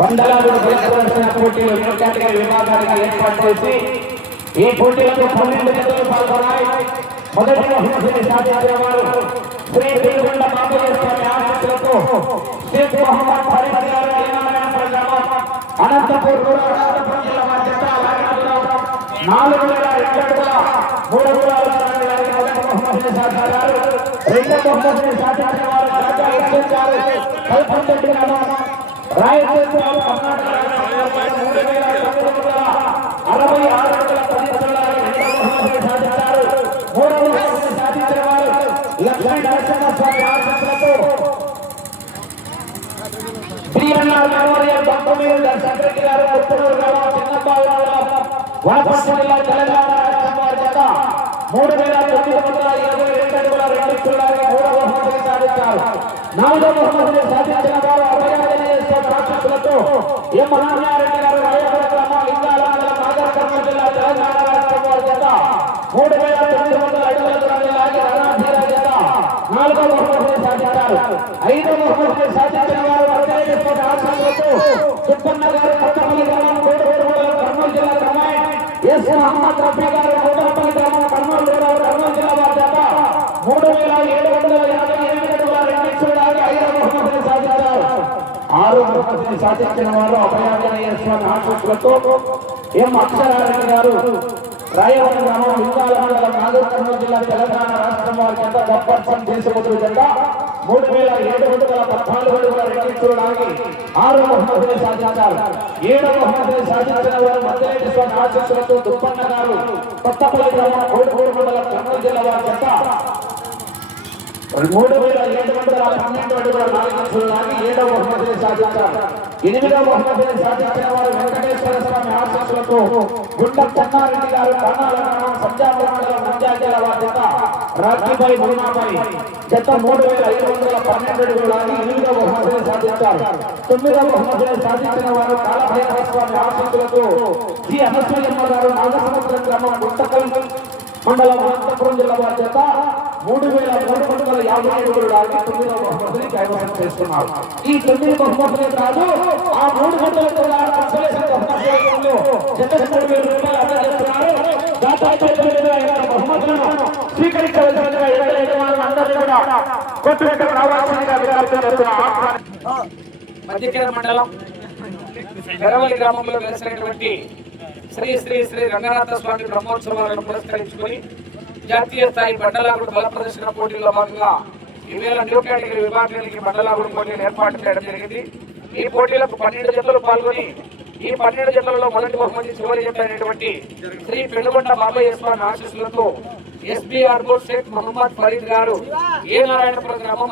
వందలాది ప్రదర్శన పోటీలు కేటగిరీ విభాగానికి ఏర్పాటు చేసి ఈ పోటీలకు 12 జతలు పాల్గొన్నాయి. మొదటి బహుమతిని సాధించిన వారు శ్రీ పెనుగొండ బాబయ్య స్వామి ఆశీస్సులతో షేక్ మహమ్మద్ ఫరీద్ గారు అనంతపూర్ అనంతపురం జిల్లా బాధ్యత 4,200 అడుగుల 3 అంగుళాల మొదటి బహుమతిని సాధించారు. రెండో బహుమతిని సాధించిన వారు కల్పంరెడ్డి గ్రామం రాయచూరు కర్ణాటక 3,966 అడుగుల 10 అంగుళాల సాధించారు. మూడవ బహుమతిని సాధించిన వారు లక్ష్మీ నరసింహస్వామి ఆశీస్సులతో శ్రీరన్నాథ్ మెమోరియల్ బంకమూరు సెక్రటరీ గారు ఉత్తరూరు గ్రామం చిన్నబాబు వనపర్తి జిల్లా తెలంగాణ రాష్ట్రం వారి చేత 3,922 అడుగుల 2 అంగుళాల మూడవ బహుమతిని సాధించారు. నాలుగవ బహుమతిని సాధించిన వారు అభయాంజనేయ ఆశీస్సులతో ఎం మహానారెడ్డి గారు రాయపూర్ గ్రామం లింగాల నాగర్ కర్నూలు జిల్లా తెలంగాణ రాష్ట్రం వారి చేత 3,900 అడుగుల దూరాన్ని లాగి రణాధీర చేత నాలుగవ బహుమతిని సాధించారు. ఐదవ బహుమతిని సాధించిన వారు అభయాంజనేయ ఆశీస్సులతో సుబ్బన్న గారు కొత్తపల్లి గ్రామం కోటూరు కర్నూలు జిల్లా గ్రామం ఎస్ మహమ్మద్ రఫీ గారు కోటపల్లి గ్రామం కర్నూలు జిల్లా వారి చేత 3,758 అడుగుల 2 అంగుళాల ఐదవ బహుమతిని సాధించారు. ఆరో బహుమతిని సాధించిన వారు అభయాంజనేయ స్వామి ఆశీస్సులతో ఎం అక్షరారెడ్డి గారు రాయవరం గ్రామం లింగాల మండలం నాగర్ కర్నూలు జిల్లా తెలంగాణ రాష్ట్రం వారి చేత గొప్పర్పం దేశముద్రు జెండా 3,714 అడుగుల 2 అంగుళాలకి ఆరో బహుమతిని సాధించారు. ఏడవ బహుమతిని సాధించిన వారు మధ్యరేటి స్వామి ఆశీస్సులతో దుప్పన్న గారు కొత్తపల్లి గ్రామం కోడిపూడి మండలం కర్నూలు జిల్లా వారి చేత 3,712 అడుగుల 4 అంగుళాలకి ఏడవ బహుమతిని సాధించారు. ఎనిమిదవ బహుమతిని సాధించిన వారు వెంకటేశ్వర స్వామి ఆశీస్సులతో గుండ చెన్నారెడ్డి గారు కర్ణాల గ్రామం సంజాపూర్ మండలం నంద్యాల జిల్లా వారి చేత రాజీపై మురుమాపై జత 3,512 అడుగులకి ఎనిమిదవ బహుమతిని సాధించారు. తొమ్మిదవ బహుమతిని సాధించిన వారు కాళభైరవ స్వామి ఆశీస్సులతో జి అనసూయమ్మ గారు నాగసముద్రం గ్రామం గుంటకల్ మండలం అనంతపురం జిల్లా వారి చేత 3,350 అడుగులకి 9వ బహుమతిని కైవసం చేసుకున్నారు. ఈ 9 బహుమతులే కాదు, ఆ 3 గంటలు కూడా బహుమతులను స్వీకరించవలసిందిగా అందరూ కూడా కొట్టుబెట్టు రావాల్సిందిగా మధ్యకేర మండలం గరవల్లి గ్రామంలో వెలిసినటువంటి శ్రీ శ్రీ శ్రీ రంగనాథ స్వామి బ్రహ్మోత్సవాలను పురస్కరించుకొని జాతీయ స్థాయి బండలాగుడు బల ప్రదర్శన పోటీల్లో భాగంగా 2000 న్యూ కేటగిరీ విభాగానికి బండలాగుడు పోటీలు ఏర్పాటు చేయడం జరిగింది. ఈ పోటీలకు 12 జతలు పాల్గొని ఈ 12 జతలలో మొదటి బహుమతి చివరి జత అయినటువంటి శ్రీ పెనుగొండ బాబయ్య స్వామి ఆశీస్సులతో ఎస్బీఆర్ బోర్డ్ షేక్ మహమ్మద్ ఫరీద్ గారు ఏ నారాయణపురం గ్రామం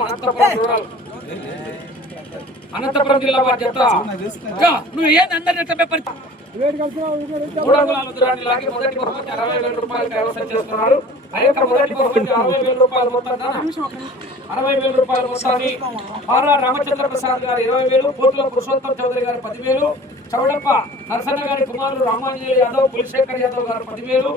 అనంతపురం జిల్లా వారి జత 3 అంగుళాల దూరాన్ని లాగి మొదటి బహుమతి 60,000 రూపాయలు కైవసం చేస్తున్నారు. ఆ యొక్క మొదటి బహుమతి 60,000 రూపాయలు మొత్తాన్ని 60,000 రూపాయల మొత్తాన్ని ఆర్ఆర్ రామచంద్ర ప్రసాద్ గారు 20,000, పోతుల పురుషోత్తం చౌదరి గారు 10,000, చౌడప్ప నరసన్న గారి కుమారుడు రామాంజనేయ యాదవ్, పులిశేఖర్ యాదవ్ గారు 10,000,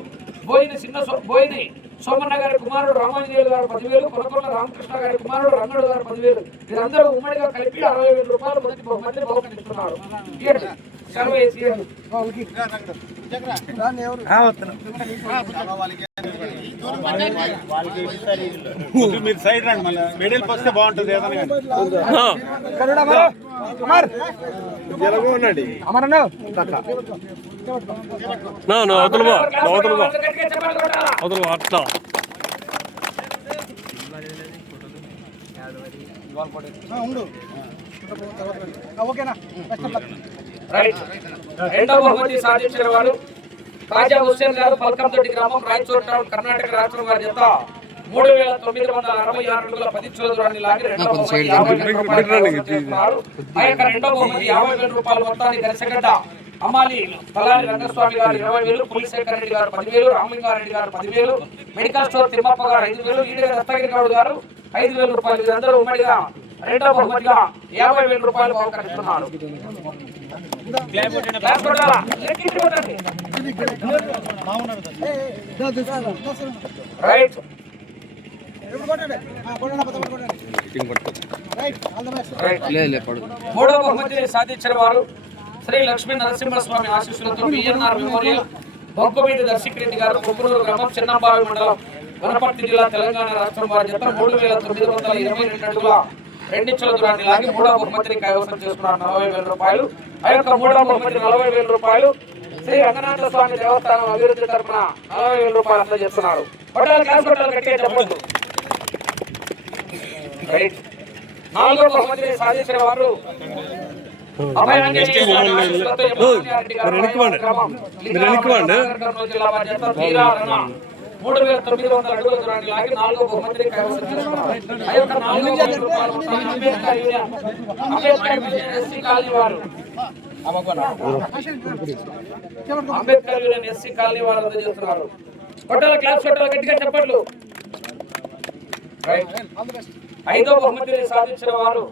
బోయిని సోమన్న గారి కుమారుడు రామాంజనేయులు గారు 10,000, కొలకొండ రామకృష్ణ గారి కుమారుడు రంగడు గారు 10,000. వీరందరూ ఉమ్మడిగా కలిపి 60,000 రూపాయలు మొదటి బహుమతిని బహుకరిస్తున్నారు. మీరు సైడ్ రండి, మళ్ళీ మెడల్ వస్తే బాగుంటుంది. ఏదైనా రెండవ బహుమతి సాధించిన వారు కాజా హుస్సేన్ గారు పల్కంతోటి గ్రామం రాయచూర్ టౌన్ కర్ణాటక రాష్ట్రం వారి చేత 3,966 అడుగుల 10 దూరాన్ని లాగి రెండవ బహుమతి 50,000 రూపాయలు మొత్తాన్ని దర్శగడ్డ అమ్మాలి తలారి రంగస్వామి గారు 20,000, పులిశేఖర్ రెడ్డి గారు 10,000, రామలింగారెడ్డి గారు 10,000, మెడికల్ స్టోర్ తిమ్మప్ప గారు 5,000, ఈడే దస్తగిరి గౌడ్ గారు 5,000 రూపాయలు. వీరందరూ ఉమ్మడిగా రెండవ బహుమతిగా 50,000 రూపాయలు బహుకరిస్తున్నారు. రైట్. మూడవ బహుమతిని సాధించిన వారు శ్రీ లక్ష్మీ నరసింహస్వామి ఆశీస్సులతో బిఎన్ఆర్ మెమోరియల్ బొంకుమీది దర్శిరెడ్డి గారు కుప్పనూరు గ్రామం చిన్నంబావి మండలం వనపర్తి జిల్లా తెలంగాణ రాష్ట్రం వారి జత 3,922 అడుగుల 2 ఇంచుల దూరాన్ని లాగి మూడవ బహుమతిని కైవసం చేసుకున్నారు 40,000 రూపాయలు. ఆ యొక్క మూడవ బహుమతి 40,000 రూపాయలు శ్రీ రంగనాథ స్వామి దేవస్థానం అభివృద్ధి తరఫున 40,000 రూపాయలు అందజేస్తున్నారు. గట్టిగా చెప్పండి. రైట్. నాలుగో బహుమతిని సాధించిన వారు మూడు 3,900 అడుగుల దూరాన్ని లాగి నాలుగో బహుమతిని కైవసం చేసుకున్నారు. ఆ యొక్క 4,000 రూపాయలు అంబేద్కర్ యూనియన్ ఎస్సీ కాలనీ వారు అందజేస్తున్నారు. కొట్టాల క్లాస్ కొట్టాల గట్టిగా చెప్పట్లు. ఐదో బహుమతిని సాధించిన వారు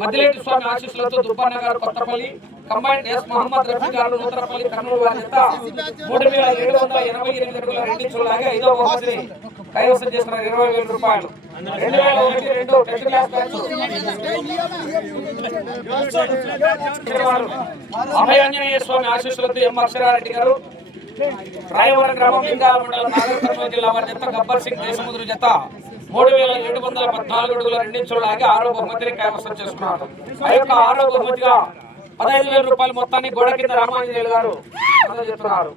మద్దిలేటి స్వామి ఆశీస్సులతో దుబ్బాన్న గారు కొత్తపల్లి కంబైన్డ్ ఎస్ మహమ్మద్ రఫీ గారు నూతనపల్లి కర్నూలు వారి జత 3,788 అడుగుల 2 ఇంచుల లాగి ఐదో బహుమతిని కైవసం చేసుకున్నారు 20,000 రూపాయలు. 2001-2 10th class batch Abhaya Anjaneya స్వామి ఆశీస్సులతో ఎం అక్షరారెడ్డి గారు రాయవరం గ్రామం లింగాల మండలం నాగర్ కర్నూలు జిల్లా వారి జత గబ్బర్ సింగ్ దేశముద్రు జత 3,714 అడుగుల 2 ఇంచుల లాగి ఆరో బహుమతిని కైవసం చేసుకున్నారు. ఆ యొక్క ఆరో బహుమతిగా 15,000 రూపాయలు మొత్తాన్ని గోడ కింద రామాంజనేయులు గారు అందజేస్తున్నారు.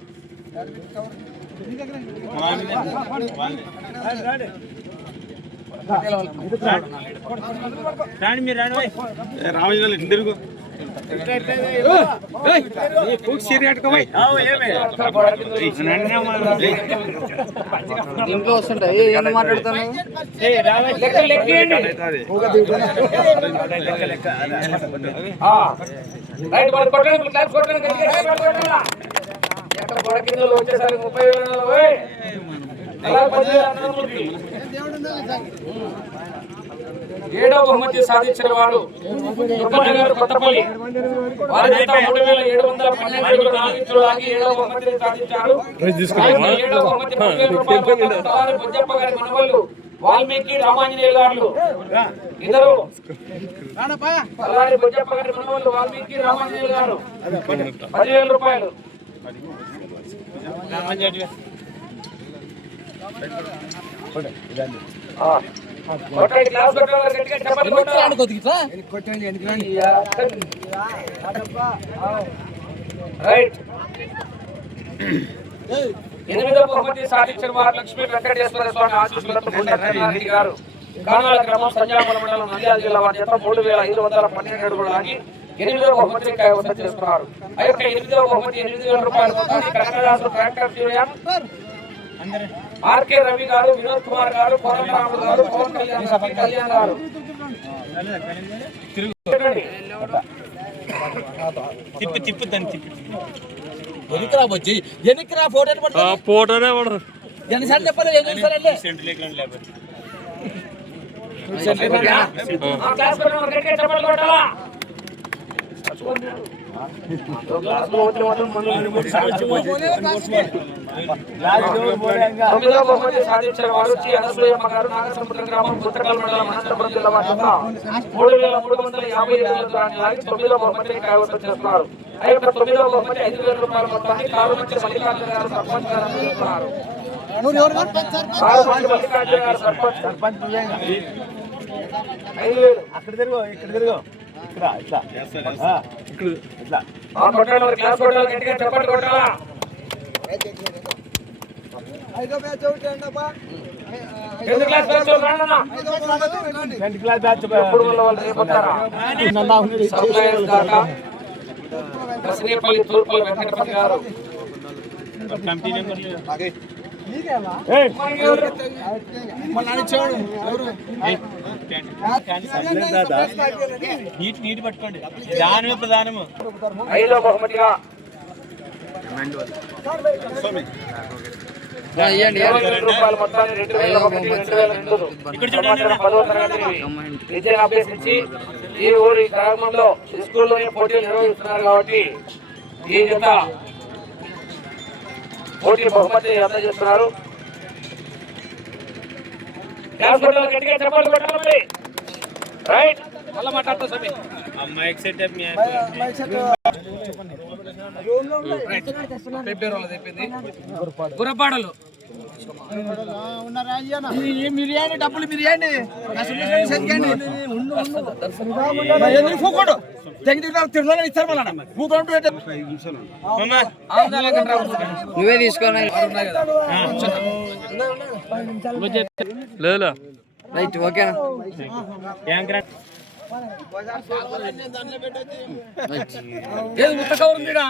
రామాంజనేయులు తిరుగు ఇంట్లో వస్తుంటాయి ఏం మాట్లాడుతాను వచ్చేసరికి 30,000. ఏడవ బహుమతి సాధించిన వారు కొత్తపల్లి వారి జత 3,712 అడుగుల 4 ఇంచుల లాగి ఏడవ బహుమతిని సాధించారు. ఏడవ బహుమతి 10,000 రూపాయలు బుజ్జప్ప గారి మనవళ్ళు వాల్మీకి రామాంజనేయులు గారు ఇద్దరు బుజ్జప్ప గారి మనవళ్ళు వాల్మీకి రామాంజనేయులు గారు 10,000 రూపాయలు. ఎనిమిదవ బహుమతి సాధించిన వారు లక్ష్మీ వెంకటేశ్వర స్వామి ఆశీస్సులతో రెడ్డి గారు కానాల గ్రామం సంజాపల మండలం నంద్యాల జిల్లా వారి జత 3,512 అడుగుల లాగి ఎనిమిదవ బహుమతిని కైవసం చేసుకున్నారు. ఆ యొక్క ఎనిమిదవ బహుమతి 8,000 రూపాయలు Kanakadasu tractor union R K Ravi garu Vinod Kumar గారు కోరంరాములు గారు పవన్ కళ్యాణ్ గారు ఫోటోనే పడదు ఎన్నిసార్లు చెప్పాలి సాధించిన వారు శ్రీ అనసూయమ్మ గారు నాగసముద్రం గ్రామం గుంతకల్ మండలం అనంతపురం జిల్లా వారి 3,357 అడుగుల దూరాన్ని లాగి 9వ బహుమతిని కైవసం చేస్తున్నారు. ఆ యొక్క 9వ బహుమతి 5,000 రూపాయల మొత్తాన్ని కారు నుంచి మల్లికార్జున గారు సర్పంచ్ గారు అందిస్తున్నారు. సర్పంచ్ 5,000 అక్కడ తిరుగు ఇక్కడ తిరుగు బసినేపల్లి తూర్పల్లి వెంకటపతి గారు నీటి పట్టుకోండి దానమే ప్రధానము. ఐదో బహుమతిగా 20,000 రూపాయల మొత్తాన్ని 10వ తరగతి విద్యను అభ్యసించి ఈ ఊరి గ్రామంలో స్కూల్లోనే పోటీలు నిర్వహిస్తున్నారు కాబట్టి ఈ జత కోటి బహుమతి అందజేస్తున్నారు. క్లాస్ కొట్టాలి, గట్టిగా చెప్పాలి, కొట్టాలి. రైట్, మళ్ళా మాట్లాడతా స్వామి. గురపాడలు మిరియాని డబ్బులు మిరియాని పూకోడు తిరుమల ఇస్తారు మళ్ళా నువ్వే తీసుకోవాలి. రైట్, ఓకేనా? ఏది ముత్త కవర్ ఉందిరా?